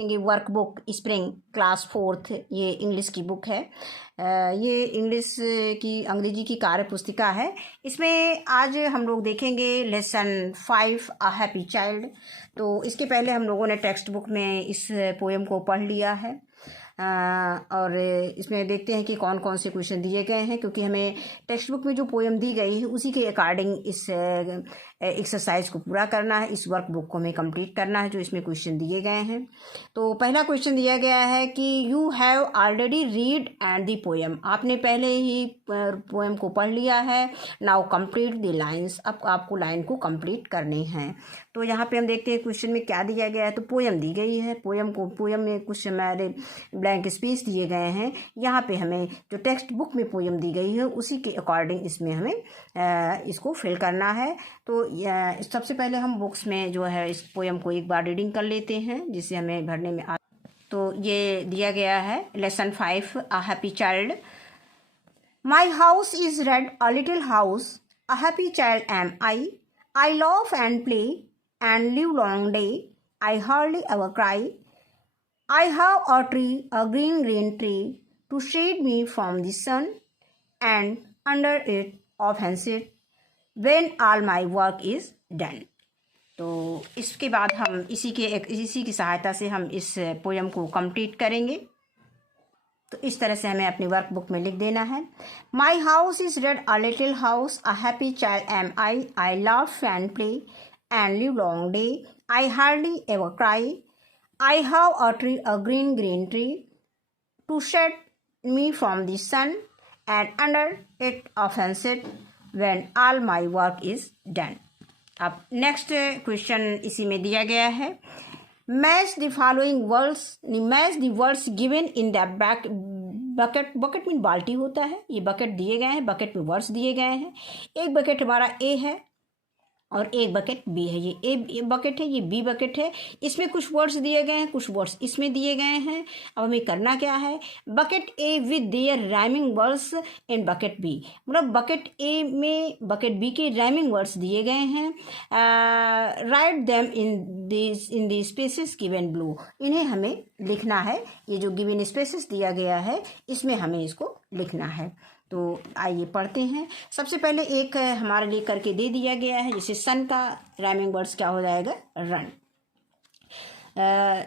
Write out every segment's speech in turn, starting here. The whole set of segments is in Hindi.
ये वर्कबुक स्प्रिंग क्लास 4th ये इंग्लिश की बुक है। ये इंग्लिश की अंग्रेजी की कार्य पुस्तिका है। इसमें आज हम लोग देखेंगे लेसन 5 अ हैप्पी चाइल्ड। तो इसके पहले हम लोगों ने टेक्स्ट बुक में इस पोएम को पढ़ लिया है और इसमें देखते हैं कि कौन कौन से क्वेश्चन दिए गए हैं, क्योंकि हमें टेक्स्ट बुक में जो पोएम दी गई है उसी के अकॉर्डिंग इस एक्सरसाइज को पूरा करना है। इस वर्क बुक को हमें कंप्लीट करना है जो इसमें क्वेश्चन दिए गए हैं। तो पहला क्वेश्चन दिया गया है कि you have already read and the poem. आपने पहले ही पोएम को पढ़ लिया है। Now complete the lines. अब आपको लाइन को कंप्लीट करनी है। तो यहाँ पे हम देखते हैं क्वेश्चन में क्या दिया गया है। तो पोएम दी गई है। पोएम में कुछ हमारे ब्लैंक स्पेस दिए गए हैं। यहाँ पे हमें जो टेक्स्ट बुक में पोएम दी गई है उसी के अकॉर्डिंग इसमें हमें इसको फिल करना है। तो सबसे पहले हम बुक्स में जो है इस पोएम को एक बार रीडिंग कर लेते हैं जिससे हमें भरने में तो ये दिया गया है lesson 5 a happy child. My house is red a little house, a happy child am I love and play and live long day, I hardly ever cry. I have a tree, a green tree, to shade me from the sun, and under it often sit when all my work is done. तो इसके बाद हम इसी की सहायता से हम इस पोएम को कंप्लीट करेंगे। तो इस तरह से हमें अपनी वर्कबुक में लिख देना है। My house is red a little house, a happy child am I love and play and live long day, I hardly ever cry. I have a tree, a green tree, to shade me from the sun, and under it often sit when all my work is done. अब नेक्स्ट क्वेश्चन इसी में दिया गया है। Match the following words, match the words given in the bucket. Bucket में बाल्टी होता है। ये बकेट दिए गए हैं, बकेट में वर्ड्स दिए गए हैं। एक बकेट हमारा ए है और एक बकेट बी है। ये ए बकेट है, ये बी बकेट है। इसमें कुछ वर्ड्स दिए गए हैं, कुछ वर्ड्स इसमें दिए गए हैं। अब हमें करना क्या है, bucket A with their rhyming words in bucket B. मतलब बकेट ए में बकेट बी के राइमिंग वर्ड्स दिए गए हैं। Write them in the spaces given below. इन्हें हमें लिखना है। ये जो गिवन स्पेसेस दिया गया है इसमें हमें इसको लिखना है। तो आइए पढ़ते हैं। सबसे पहले एक हमारे लिए करके दे दिया गया है, जैसे सन का राइमिंग वर्ड्स क्या हो जाएगा, रन।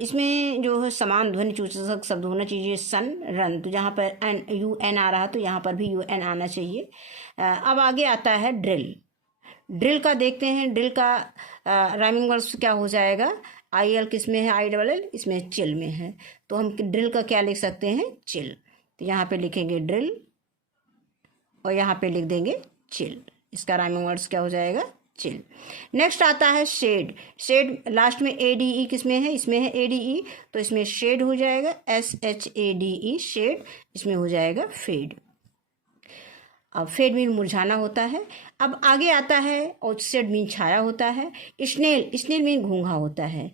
इसमें जो है समान ध्वनि सूचक शब्द होना चाहिए, सन रन। तो जहाँ पर एन यू एन आ रहा तो यहाँ पर भी यू एन आना चाहिए। अब आगे आता है ड्रिल। ड्रिल का देखते हैं। ड्रिल का राइमिंग वर्ड्स क्या हो जाएगा, आई एल किस में है, आई डबल एल, इसमें चिल में है। तो हम ड्रिल का क्या लिख सकते हैं, चिल। तो यहाँ पे लिखेंगे ड्रिल और यहाँ पे लिख देंगे चिल। इसका राइमिंग वर्ड्स क्या हो जाएगा, चिल। नेक्स्ट आता है शेड। शेड लास्ट में ए डी ई किस में है, इसमें है ए डी ई, तो इसमें शेड हो जाएगा SHADE शेड। इसमें हो जाएगा फेड। अब फेड मीन मुरझाना होता है। अब आगे आता है और शेड मीन छाया होता है। स्नेल, स्नेल मीन घूंघा होता है,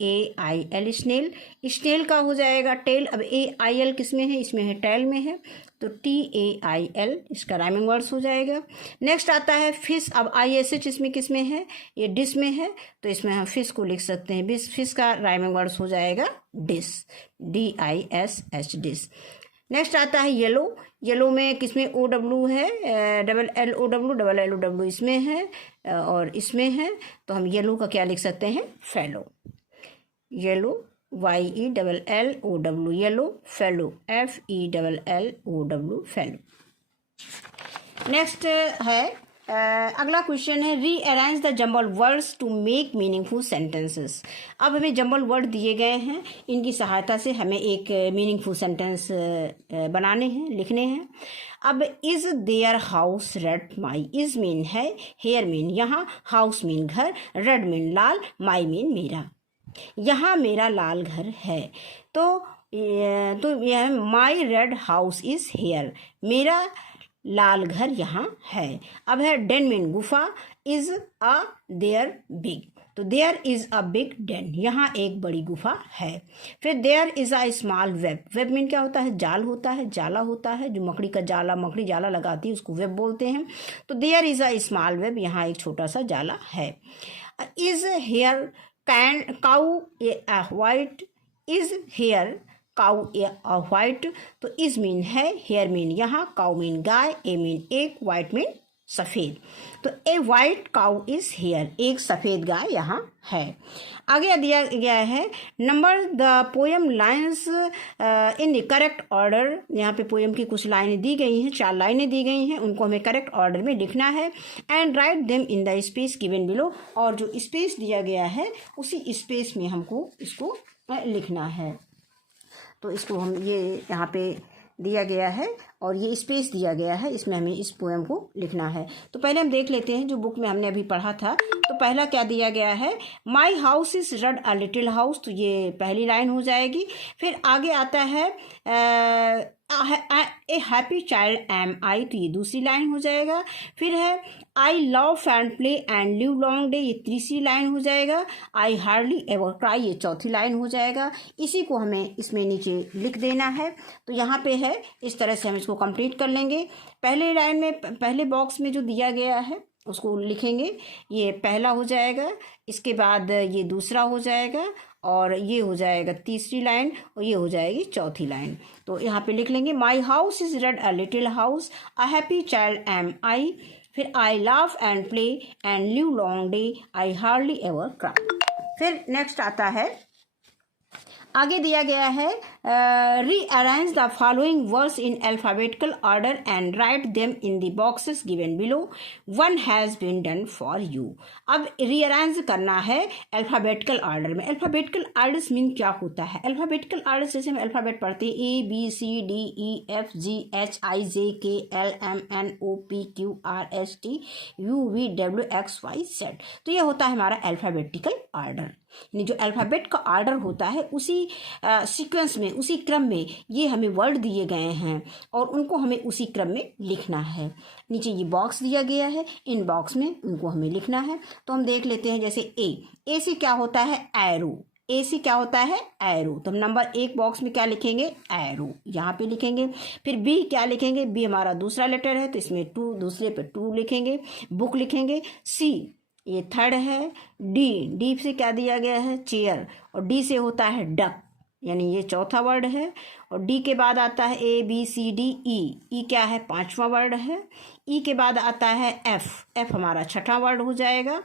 SNAIL स्नेल। स्नेल का हो जाएगा टेल। अब AIL किस में है, इसमें है टेल में है, तो TAIL इसका राइमिंग वर्ड्स हो जाएगा। नेक्स्ट आता है फिश। अब ISH इसमें किस में है, ये डिश में है, तो इसमें हम फिश को लिख सकते हैं। फिश का राइमिंग वर्ड्स हो जाएगा डिश, DISH डिश। नेक्स्ट आता है येलो। येलो में किसमें OW है, LLOW इसमें है और इसमें है, तो हम येलो का क्या लिख सकते हैं, fellow. Yellow YELLOW yellow, fellow FELLOW fellow. Next है अगला क्वेश्चन है rearrange the jumble words to make meaningful sentences. अब हमें जम्बल वर्ड दिए गए हैं, इनकी सहायता से हमें एक मीनिंगफुल सेंटेंस बनाने हैं, लिखने हैं। अब is there house red, my. Is mean है, हेयर मीन यहाँ, हाउस मीन घर, रेड मीन लाल, माई मीन मेरा। यहाँ मेरा लाल घर है। तो यह my red house is here, मेरा लाल घर यहाँ है। अब है डेन मीन गुफा, इज अ देयर बिग, तो there is a big den, यहाँ एक बड़ी गुफा है। फिर there is a small web. Web mean क्या होता है, जाल होता है, जाला होता है, जो मकड़ी का जाला, मकड़ी जाला लगाती है उसको वेब बोलते हैं। तो there is a small web, यहाँ एक छोटा सा जाला है। Is here can cow a white is here, cow a white, तो इज मीन है, हेयर मीन यहाँ, काउ मीन गाय, ए मीन एक, वाइट मीन सफ़ेद। तो a white cow is here, एक सफ़ेद गाय यहाँ है। आगे दिया गया है number the poem lines in the correct order. यहाँ पे पोएम की कुछ लाइनें दी गई हैं, 4 लाइनें दी गई हैं, उनको हमें करेक्ट ऑर्डर में लिखना है। And write them in the space given below, और जो स्पेस दिया गया है उसी स्पेस में हमको इसको लिखना है। तो इसको हम ये यहाँ पे दिया गया है और ये स्पेस दिया गया है, इसमें हमें इस पोएम को लिखना है। तो पहले हम देख लेते हैं जो बुक में हमने अभी पढ़ा था। तो पहला क्या दिया गया है, माई house is red a little house, तो ये पहली लाइन हो जाएगी। फिर आगे आता है ए हैप्पी चाइल्ड एम आई, तो ये दूसरी लाइन हो जाएगा। फिर है I love and play and live long day, ये तीसरी लाइन हो जाएगा। आई हार्डली एवर क्राई, ये चौथी लाइन हो जाएगा। इसी को हमें इसमें नीचे लिख देना है। तो यहाँ पे है, इस तरह से हम इसको कंप्लीट कर लेंगे। पहले लाइन में, पहले बॉक्स में जो दिया गया है उसको लिखेंगे, ये पहला हो जाएगा, इसके बाद ये दूसरा हो जाएगा, और ये हो जाएगा तीसरी लाइन, और ये हो जाएगी चौथी लाइन। तो यहाँ पे लिख लेंगे my house is red a little house, a happy child am I, फिर I laugh and play and live long day, I hardly ever cry. फिर नेक्स्ट आता है, आगे दिया गया है rearrange the following words in alphabetical order and write them in the boxes given below, one has been done for you. अब रीअरेंज करना है अल्फाबेटिकल ऑर्डर में। अल्फाबेटिकल ऑर्डर्स मीन क्या होता है, अल्फाबेटिकल ऑर्डर्स जैसे हम अल्फाबेट पढ़ते हैं A B C D E F G H I J K L M N O P Q R S T U V W X Y Z, तो ये होता है हमारा अल्फाबेटिकल ऑर्डर। यानी जो अल्फ़ाबेट का ऑर्डर होता है उसी सीक्वेंस में, उसी क्रम में ये हमें वर्ड दिए गए हैं और उनको हमें उसी क्रम में लिखना है। नीचे ये बॉक्स दिया गया है, इन बॉक्स में उनको हमें लिखना है। तो हम देख लेते हैं, जैसे ए से क्या होता है, एरो, ए से क्या होता है, एरो। तो हम नंबर 1 बॉक्स में क्या लिखेंगे, एरो, यहाँ पे लिखेंगे। फिर बी क्या लिखेंगे, बी हमारा दूसरा लेटर है तो इसमें 2, दूसरे पे 2 लिखेंगे, बुक लिखेंगे। सी ये थर्ड है। डी से क्या दिया गया है, चेयर, और डी से होता है डक, यानी ये चौथा वर्ड है। और डी के बाद आता है ए बी सी डी ई क्या है, 5वां वर्ड है। ई के बाद आता है एफ हमारा 6वां वर्ड हो जाएगा।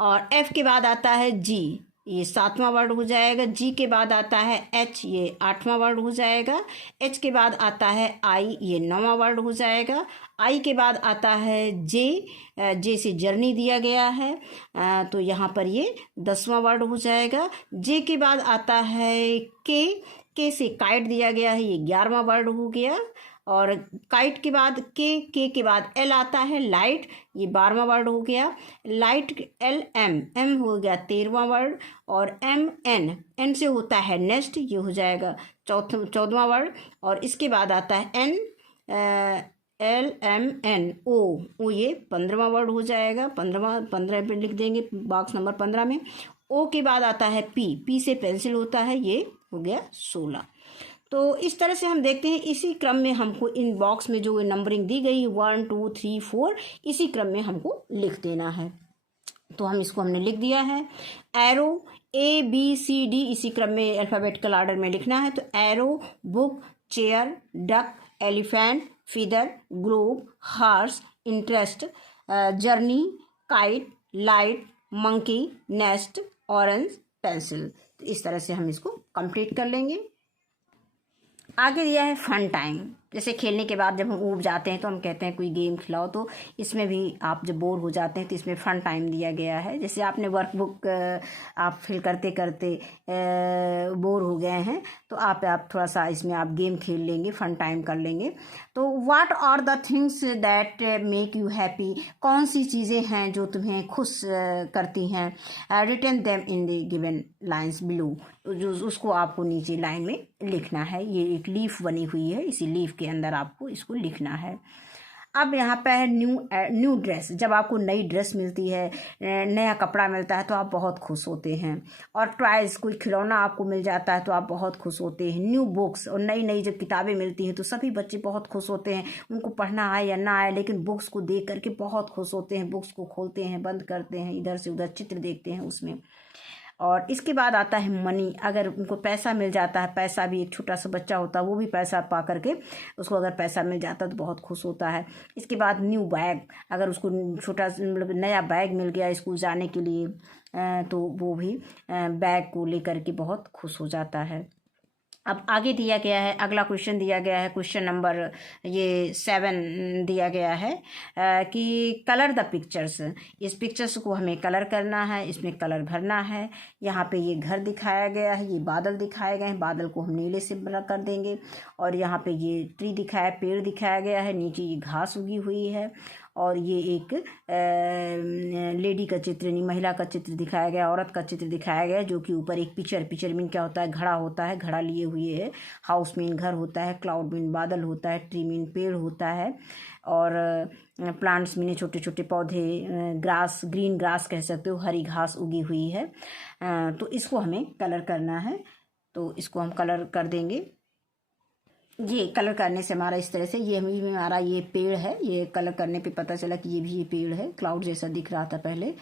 और एफ के बाद आता है जी, ये 7वां वर्ड हो जाएगा। जी के बाद आता है एच, ये 8वां वर्ड हो जाएगा। एच के बाद आता है आई, ये 9वां वर्ड हो जाएगा। आई के बाद आता है जे से जर्नी दिया गया है, तो यहाँ पर ये 10वां वर्ड हो जाएगा। जे के बाद आता है के से काइट दिया गया है, ये 11वां वर्ड हो गया। और काइट के बाद के बाद एल आता है, लाइट, ये 12वां वर्ड हो गया। लाइट एल एम हो गया 13वां वर्ड। और एन से होता है नेक्स्ट, ये हो जाएगा 14वां वर्ड। और इसके बाद आता है LMN ओ ये 15वां वर्ड हो जाएगा। 15 पे लिख देंगे बॉक्स नंबर 15 में। ओ के बाद आता है पी से पेंसिल होता है, ये हो गया 16। तो इस तरह से हम देखते हैं, इसी क्रम में हमको इन बॉक्स में जो नंबरिंग दी गई 1 2 3 4 इसी क्रम में हमको लिख देना है। तो हम इसको हमने लिख दिया है। Arrow A B C D इसी क्रम में अल्फ़ाबेटिकल ऑर्डर में लिखना है। तो arrow, book, chair, duck, elephant, feather, globe, horse, interest, journey, kite, light, monkey, nest, orange, pencil. तो इस तरह से हम इसको कंप्लीट कर लेंगे। आगे दिया है फन टाइम, जैसे खेलने के बाद जब हम ऊब जाते हैं तो हम कहते हैं कोई गेम खिलाओ, तो इसमें भी आप जब बोर हो जाते हैं तो इसमें फ़न टाइम दिया गया है। जैसे आपने वर्कबुक आप फिल करते करते बोर हो गए हैं तो आप थोड़ा सा इसमें आप गेम खेल लेंगे, फ़न टाइम कर लेंगे। तो what are the things that make you happy, कौन सी चीज़ें हैं जो तुम्हें खुश करती हैं। Written them in the given lines below, जो उसको आपको नीचे लाइन में लिखना है। ये एक लीफ बनी हुई है, इसी लीफ के अंदर आपको इसको लिखना है। अब यहाँ पे है न्यू ड्रेस। जब आपको नई ड्रेस मिलती है, नया कपड़ा मिलता है तो आप बहुत खुश होते हैं। और टॉयज़, कोई खिलौना आपको मिल जाता है तो आप बहुत खुश होते हैं। न्यू बुक्स, और नई नई जब किताबें मिलती हैं तो सभी बच्चे बहुत खुश होते हैं। उनको पढ़ना आए या ना आए, लेकिन बुक्स को देख करके बहुत खुश होते हैं। बुक्स को खोलते हैं, बंद करते हैं, इधर से उधर चित्र देखते हैं उसमें। और इसके बाद आता है मनी। अगर उनको पैसा मिल जाता है, पैसा भी, एक छोटा सा बच्चा होता है वो भी पैसा पा करके, उसको अगर पैसा मिल जाता है तो बहुत खुश होता है। इसके बाद न्यू बैग, अगर उसको छोटा मतलब नया बैग मिल गया स्कूल जाने के लिए, तो वो भी बैग को लेकर के बहुत खुश हो जाता है। अब आगे दिया गया है, अगला क्वेश्चन दिया गया है, क्वेश्चन नंबर ये 7 दिया गया है कि कलर द पिक्चर्स। इस पिक्चर्स को हमें कलर करना है, इसमें कलर भरना है। यहाँ पे ये घर दिखाया गया है, ये बादल दिखाए गए हैं, बादल को हम नीले से बड़ा कर देंगे। और यहाँ पे ये ट्री दिखाया, पेड़ दिखाया गया है, नीचे ये घास उगी हुई है। और ये एक लेडी का चित्र, यानी महिला का चित्र दिखाया गया, औरत का चित्र दिखाया गया, जो कि ऊपर एक पिक्चर मीन क्या होता है, घड़ा होता है, घड़ा लिए हुए है। हाउस मीन घर होता है, क्लाउड मीन बादल होता है, ट्री मीन पेड़ होता है, और प्लांट्स मीन छोटे छोटे पौधे, ग्रास, ग्रीन ग्रास कह सकते हो, हरी घास उगी हुई है। तो इसको हमें कलर करना है, तो इसको हम कलर कर देंगे। ये कलर करने से हमारा इस तरह से, ये हमारा ये पेड़ है, ये कलर करने पे पता चला कि ये भी ये पेड़ है, क्लाउड जैसा दिख रहा था पहले।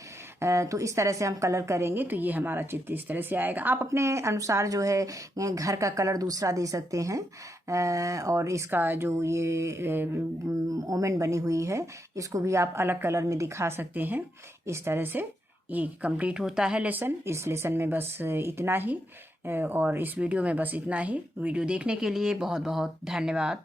तो इस तरह से हम कलर करेंगे तो ये हमारा चित्र इस तरह से आएगा। आप अपने अनुसार जो है घर का कलर दूसरा दे सकते हैं। और इसका जो ये ओमेन बनी हुई है, इसको भी आप अलग कलर में दिखा सकते हैं। इस तरह से ये कंप्लीट होता है लेसन। इस लेसन में बस इतना ही, और इस वीडियो में बस इतना ही। वीडियो देखने के लिए बहुत बहुत धन्यवाद।